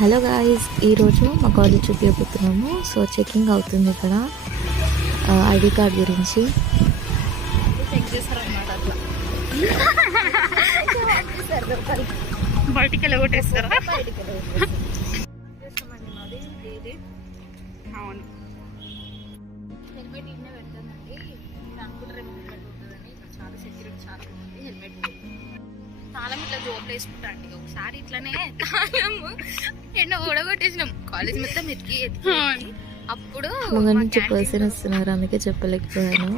Hello guys, ఈరోజు మా college చూపించబోతున్నాము. So checking అవుతుంది ఇక్కడ ఐడి కార్డ్ గురించి. బయటికి వెళ్ళగొట్టేస్తారా? అవును, హెల్మెట్ ఇన్నే పెడతానండి. నేను అనుకుంటారేమో హెల్మెట్ ఉంటుందని. ఇక్కడ చాలా సెక్యూరిటీ చాలా బాగుంది. హెల్మెట్ తాళం ఇట్లా జోబులు వేసుకుంటా అండి. ఒకసారి ఇట్లానే తాళము ఎండ ఓడగొట్టేసినాం. కాలేజ్ మొత్తం ఎత్తికి అప్పుడు ముందు నుంచి పర్సన్ వస్తున్నారు, అందుకే చెప్పలేకపోయాను.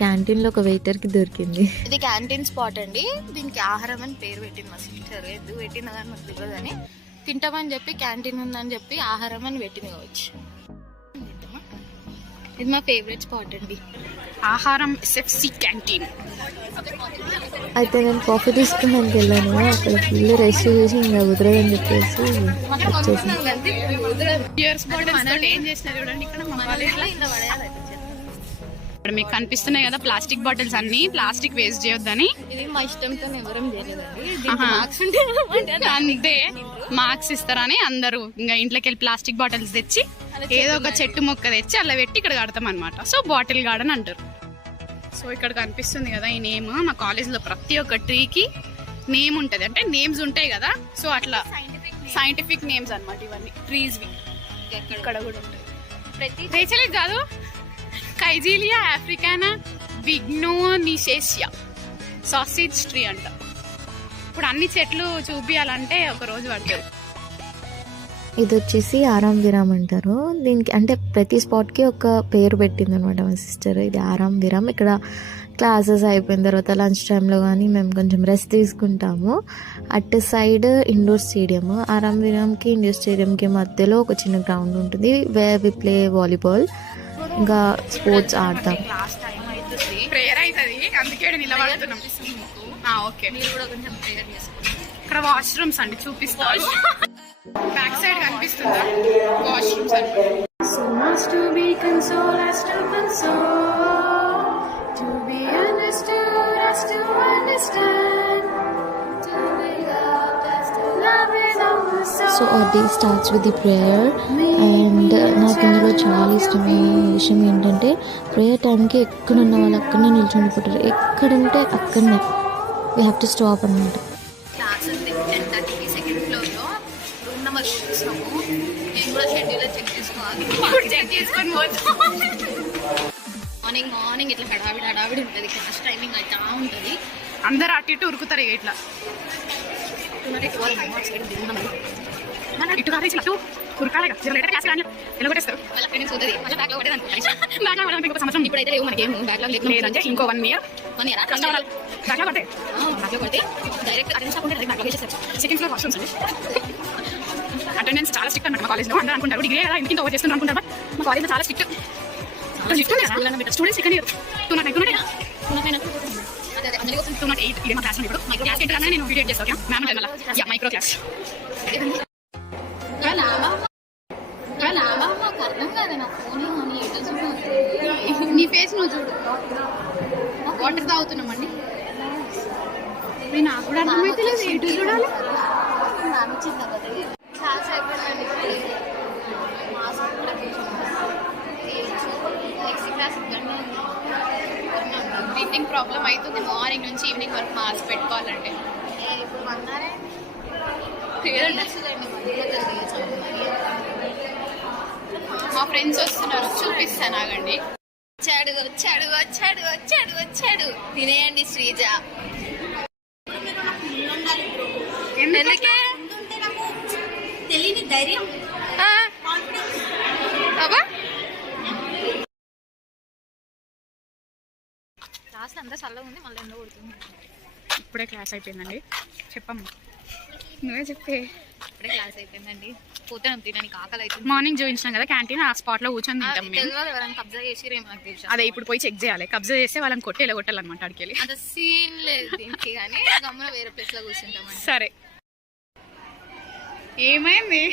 క్యాంటీన్ లో ఒక వెయిటర్ కి దొరికింది. ఇది క్యాంటీన్ స్పాట్ అండి. దీనికి ఆహారం అని పేరు పెట్టింది మా సిస్టర్. ఎందుకు పెట్టిందో కానీ మాకు తెలియదు అని, తింటామని చెప్పి క్యాంటీన్ ఉందని చెప్పి ఆహారం అని పెట్టింది కావచ్చు. ఇది మా ఫేవరెట్ స్పాట్ అండి, ఆహారం ఎస్ఎఫ్సి క్యాంటీన్. అయితే నేను కాఫీ తీసుకోవడానికి వెళ్ళాను. అక్కడ ఫుల్ రెస్ట్ చేసి ఇంకా కుదరదని చెప్పేసి వచ్చేసి ఇక్కడ మీకు కనిపిస్తున్నాయి కదా ప్లాస్టిక్ బాటిల్స్, అన్ని ప్లాస్టిక్ వేస్ట్ చేయొద్దని. ఇది మా ఇష్టంతో ఎవరం చేయలేదండి. అంతే, మార్క్స్ ఇస్తారని అందరూ ఇంకా ఇంట్లోకి వెళ్ళి ప్లాస్టిక్ బాటిల్స్ తెచ్చి ఏదో ఒక చెట్టు మొక్క తెచ్చి అలా పెట్టి ఇక్కడ కడతాం అనమాట. సో బాటిల్ గార్డెన్ అంటారు. సో ఇక్కడ కనిపిస్తుంది కదా ఈ నేమ్. మా కాలేజ్ లో ప్రతి ఒక్క ట్రీకి నేమ్ ఉంటది, అంటే నేమ్స్ ఉంటాయి కదా. సో అట్లా సైంటిఫిక్ నేమ్స్ అనమాట ఇవన్నీ ట్రీస్ వి. ఇక్కడ కూడా ఉంటాయి. రేచలే కాదు, కైజీలియా ఆఫ్రికానా విగ్నోనిసేసియా సాసేజ్ ట్రీ అంట. ఇప్పుడు అన్ని చెట్లు చూపియాలంటే ఒక రోజు పడుతుంది. ఇది వచ్చేసి ఆరామ్ విరామ్ అంటారు దీనికి. అంటే ప్రతి స్పాట్కి ఒక పేరు పెట్టింది అనమాట మా సిస్టర్. ఇది ఆరామ్ విరామ్. ఇక్కడ క్లాసెస్ అయిపోయిన తర్వాత లంచ్ టైంలో కానీ మేము కొంచెం రెస్ట్ తీసుకుంటాము. అటు సైడ్ ఇండోర్ స్టేడియం, ఆరామ్ విరామ్కి ఇండోర్ స్టేడియంకి మధ్యలో ఒక చిన్న గ్రౌండ్ ఉంటుంది, వేర్ వి ప్లే వాలీబాల్, ఇంకా స్పోర్ట్స్ ఆడతాం. ప్రేయర్ అవుతుంది, అందుకే నిలబడుతున్నాం. ఓకే, మీరు కూడా కొంచెం ప్రేయర్ చేసుకోండి. ఇక్కడ వాష్రూమ్స్ అండి చూపిస్తారు. బ్యాక్ సైడ్ కనిపిస్తుందా వాష్రూమ్స్ అండి. So much to be consoled as to console, to be understood as to understand, to be loved as to love with all the soul. So ఆ day starts with the prayer. And నాకు ఇందులో చాలా ఇష్టమైన విషయం ఏంటంటే prayer టైంకి ఎక్కడున్న వాళ్ళు అక్కడనే నిల్చొని పోతారు. ఎక్కడుంటే అక్కడనే వీ హ్యావ్ టు స్టాప్ అనమాట. క్లాస్ ఉంది 10:30కి సెకండ్ ఫ్లోర్ లో. రూమ్ నెంబర్ చూపిస్తాము. నేను కూడా షెడ్యూల్ చెక్ చేసుకోవాలి. చెక్ చేసుకొని పోతాం. మార్నింగ్ ఇట్లా హడావిడి ఉంటుంది. క్లాస్ టైమింగ్ అయితే ఉంటుంది. అందరు అటు ఇటు ఉరుకుతారు ఇట్లా. ఇటు కాదు ఇటు ఉరకాలి కదా. క్లాస్ కానీ ఎలాగొట్టేస్తారు. ఇప్పుడైతే లేవు మనకి బ్యాక్లాగ్ లేదంటే ఇంకో 1 year కష్టపడాలి. బ్యాక్లాగ్ పడితే డైరెక్ట్ అటెండెన్స్ కాకుండా బ్యాక్లాగ్ చేసేస్తారు. సెకండ్ ఫ్లోర్ వాష్రూమ్స్ అండి. అటెండెన్స్ చాలా స్ట్రిక్ట్ అనమాట మా కాలేజ్లో. అందరూ అనుకుంటారు డిగ్రీ కదా ఇంటికి ఓవర్ చేస్తున్నారు అనుకుంటారు. బట్ మా కాలేజ్లో చాలా స్ట్రిక్ట్. స్టూడెంట్స్ ఇక్కడ 208 ఇదే మా క్లాస్. ఇప్పుడు మైక్రో క్లాస్ ఏంటనే నేను వీడియో చేస్తాను. Ma'am micro class. అర్థం కాదు నా ఫోన్ నీ ఫేస్ నువ్వు చూడు. వాటర్ తాగుతున్నామండి. నాకు కూడా అర్థమైతే లేదు, ఇటు చూడాలి. క్లాస్ అయిపోయిందండి. బ్రీతింగ్ ప్రాబ్లం అవుతుంది. మార్నింగ్ నుంచి ఈవినింగ్ వరకు మాస్క్ పెట్టుకోవాలంటే. ఇప్పుడు అన్నారే మా ఫ్రెండ్స్ వస్తున్నారు, చూపిస్తాను ఆగండి. వచ్చాడు తినేయండి శ్రీజ. ఎందుకే తెలియని ధైర్యం. క్లాస్ అంతా చల్లగా ఉంది, మళ్ళీ ఎండ కొడుతుంది. ఇప్పుడే క్లాస్ అయిపోయిందండి. చెప్పమ్మా, నువ్వే చెప్పే. ఇప్పుడే క్లాస్ అయిపోయిందండి. పోతే తినడానికి ఆకలి అవుతుంది. మార్నింగ్ చూపించినాం కదా క్యాంటీన్, ఆ స్పాట్ లో కూర్చొని తింటాం మేము. ఎవరైనా కబ్జా చేసిరేమో నాకు తెలుసు. అదే ఇప్పుడు పోయి చెక్ చేయాలి. కబ్జా చేస్తే వాళ్ళని కొట్టి ఎలా కొట్టాలన్నమాట అడికెళ్ళి. అంత సీన్ లేదు దీనికి, కానీ గమ్మున వేరే ప్లేస్ లో కూర్చుంటామండి. సరే, ఏమైంది?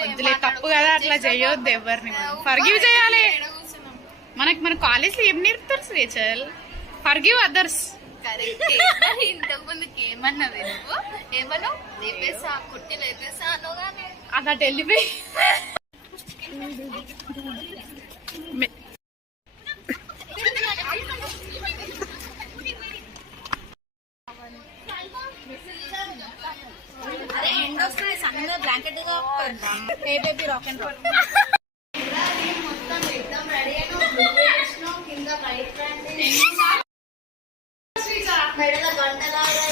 వద్దులే, తప్పు కదా, అట్లా చేయొద్దు ఎవరిని. ఫర్గివ్ చేయాలి. మన కాలేజ్ లో ఏం నేర్పుతారు శ్రీచల్? Forgive others. కరెక్ట్. ఇంతకు ముందుకి ఏమన్నది నువ్వు? ఏమన్నావు? లేపేసా, కుట్టి లేపేసా అన్నావు కానీ అలా వెళ్ళిపోయి అరే ఎండ్ వస్తుంది సన్నగా బ్లాంకెట్ గా ఏ బేబీ రాక్ అండ్ రాల్. మొత్తం ఎగ్జామ్ రెడీ అయినా కింద బయట మెడల గంటలాగా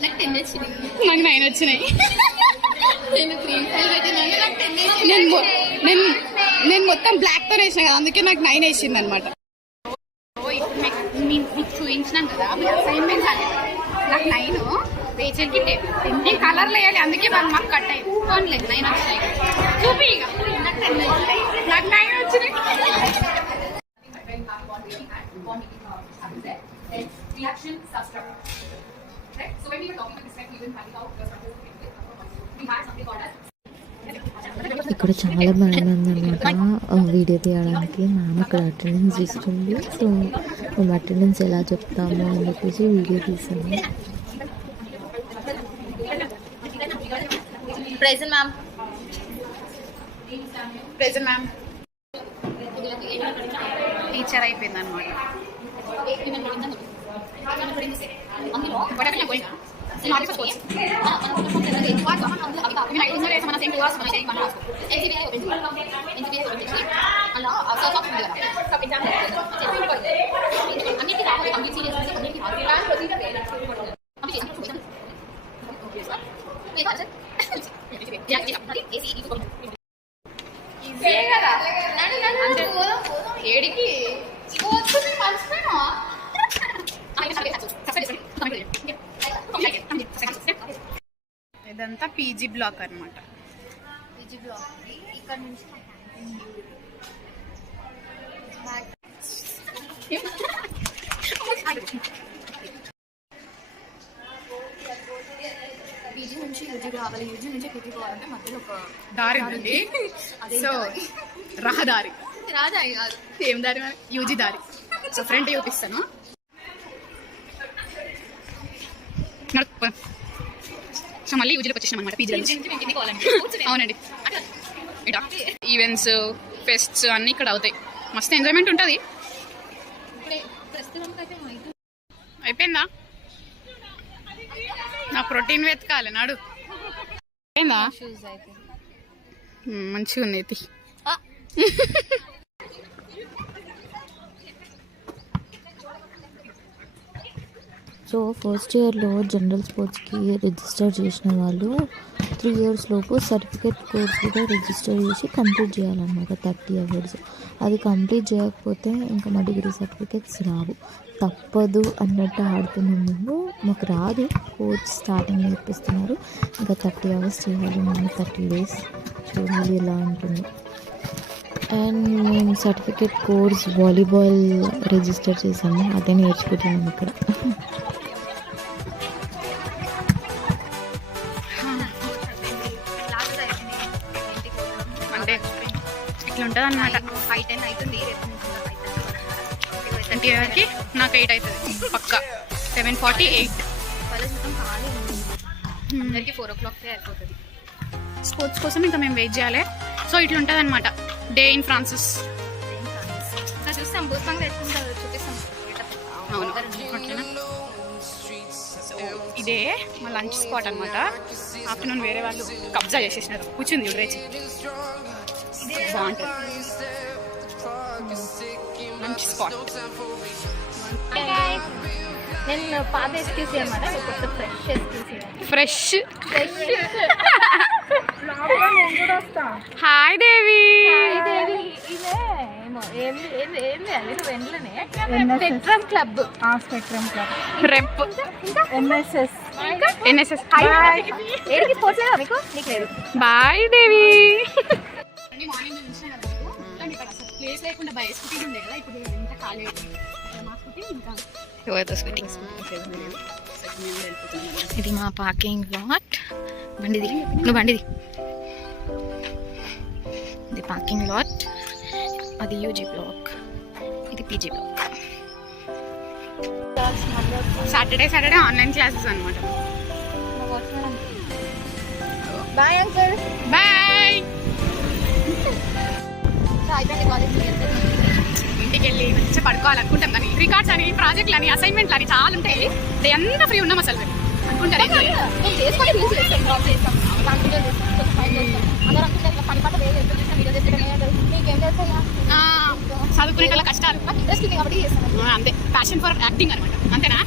నాకు 10 వచ్చినాయి. నాకు 9 వచ్చినాయి. నేను 3 ఫైల్ పెట్టినాను, నాకు 10 వచ్చినాయి. నేను మొత్తం బ్లాక్ తో వేసిన కదా, అందుకే నాకు 9 వేసింది అనమాట. మీకు చూపించినాను కదా మీకు అసైన్మెంట్ నాకు 9, రేచర్కి 10. నేను కలర్లు వేయాలి, అందుకే వాళ్ళు మాకు కట్ అయ్యింది. ఫోన్లే 9 వచ్చినాయి. చూపి ఇక నాకు 10 వచ్చినాయి. నాకు 9 వచ్చినాయి. ఇక్కడ చాలా బాగా ఉందన్నమాట వీడియో తీయడానికి. మ్యామ్ ఇక్కడ అటెండెన్స్ ఇస్తుంది. సో మేము అటెండెన్స్ ఎలా చెప్తాము అని చెప్పేసి వీడియో తీసాము. Present ma'am. Present ma'am teacher అయిపోయింది అనమాట. ఏడికి ఇదంతా పీజీ బ్లాక్ అన్నమాట. పీజీ బ్లాక్ ఇక్కడ నుంచి పీజీ నుంచి యూజీ రావాలి, యూజీ నుంచి పీజీ పోవాలంటే మధ్యలో ఒక దారి ఉంది. సో రహదారి రాదా కాదు, ఏం దారి? యూజీ దారి. సో ఫ్రంట్ చూపిస్తాను. సో మళ్ళీ యూజీలోకి వచ్చేసాం అనమాట. పీజీ అవునండి. ఇట ఈవెంట్స్, ఫెస్ట్స్ అన్నీ ఇక్కడ అవుతాయి. మస్తు ఎంజాయ్మెంట్ ఉంటుంది. అయిపోయిందా? నా ప్రోటీన్ వెతకాలి నాడు. అయిపోయిందా? మంచిగా ఉంది. సో ఫస్ట్ ఇయర్లో జనరల్ స్పోర్ట్స్కి రిజిస్టర్ చేసిన వాళ్ళు 3 years లోపు సర్టిఫికేట్ కోర్స్ కూడా రిజిస్టర్ చేసి కంప్లీట్ చేయాలన్నమాట 30 hours. అది కంప్లీట్ చేయకపోతే ఇంకా మా డిగ్రీ సర్టిఫికేట్స్ రావు. తప్పదు అన్నట్టు ఆడుతున్నాం మేము. మాకు రాదు, కోచ్ స్టార్టింగ్ నేర్పిస్తున్నారు. ఇంకా 30 hours చేయాలి మేము, 30 days. చూడాలి ఎలా ఉంటుంది. అండ్ మేము సర్టిఫికేట్ కోర్స్ వాలీబాల్ రిజిస్టర్ చేసాము, అదే నేర్చుకుంటున్నాము ఇక్కడ. అంటే ఇట్లా ఉంటుంది అన్నమాట. 5:10 అవుతుంది. 20 నాకు 8 అవుతుంది పక్కా. 7:48 కాలేజ్ మొత్తం ఖాళీ ఉంది. అందరికి 4 o'clock అయిపోతుంది. స్పోర్ట్స్ కోసం ఇంకా మేము వెయిట్ చేయాలి. సో ఇట్లా ఉంటుంది అనమాట డే ఇన్ ఫ్రాన్సిస్. చూస్తాం భూస్పంగా తెచ్చుకుంటారు, చూపిస్తాం. అవును, ఇదే మా లంచ్ స్పాట్ అనమాట. ఆఫ్టర్నూన్ వేరే వాళ్ళు కబ్జా చేసేసినారు. కూర్చుంది రేచి, బాగుంటుంది లంచ్ స్పాట్. నేను పాత ఎస్క్యూసీ అనమాట, కొత్త fresh SQC. Fresh hi Devi. Spectrum club rep NSS. ఏడికి స్పోర్ట్స్ లేదా మీకు? నీకు లేదు. బాయ్ దేవి. ప్లేస్ లేకుండా బై స్కూటీ ఉండే కదా, ఇప్పుడు ఎంత ఖాళీ అయిపోయింది. మా స్కూటీ ఇంకా ఇది మా పార్కింగ్ లాట్. బండిది, నువ్వు బండిది. ఇది పార్కింగ్ లాట్, అది యూజీ బ్లాక్, ఇది PG block. Saturday online classes అనమాట. Bye uncle. బాయ్. అయిపోయింది కాలేజ్. ఇంటికి వెళ్ళి మంచిగా పడుకోవాలనుకుంటాం కానీ రికార్డ్స్ అని, ప్రాజెక్టులు అని, అసైన్మెంట్లు అని చాలా ఉంటాయి. డే అంతా ఫ్రీ ఉన్నాం అసలు అనుకుంటారు. నేను చేసుకొని రీల్స్ చేస్తాను, డ్రాప్ చేస్తాం, వీడియో చేస్తాం, కొంచెం ఫైల్ చేస్తాం. అందరూ అనుకుంటే ఇట్లా పని పాట వేరే చేస్తాం, వీడియో చేస్తే నీకేం తెలుసా? చదువుకునే వాళ్ళ కష్టాలు నాకు ఇంట్రెస్ట్ ఉంది కాబట్టి చేస్తాను. అంతే, ప్యాషన్ ఫర్ యాక్టింగ్ అనమాట. అంతేనా?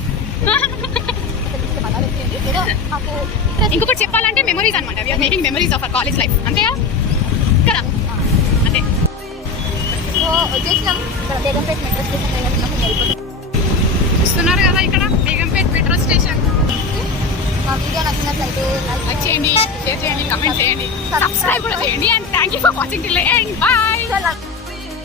ఏదో నాకు ఇంకొకటి చెప్పాలంటే మెమరీస్ అనమాట. We're making memories of our college life. అంతేగా కదా? అంతే. సో వచ్చేసినాం. ఇక్కడ బేగంపేట మెట్రో స్టేషన్ దగ్గర ఉన్నాం. వెళ్ళిపోతాం. చూస్తున్నారు కదా ఇక్కడ బేగంపేట మెట్రో స్టేషన్. మా వీడియో నచ్చినట్లయితే లైక్ చేయండి, షేర్ చేయండి, కమెంట్ చేయండి, సబ్స్క్రైబ్ కూడా చేయండి. And thank you for watching till end. Bye.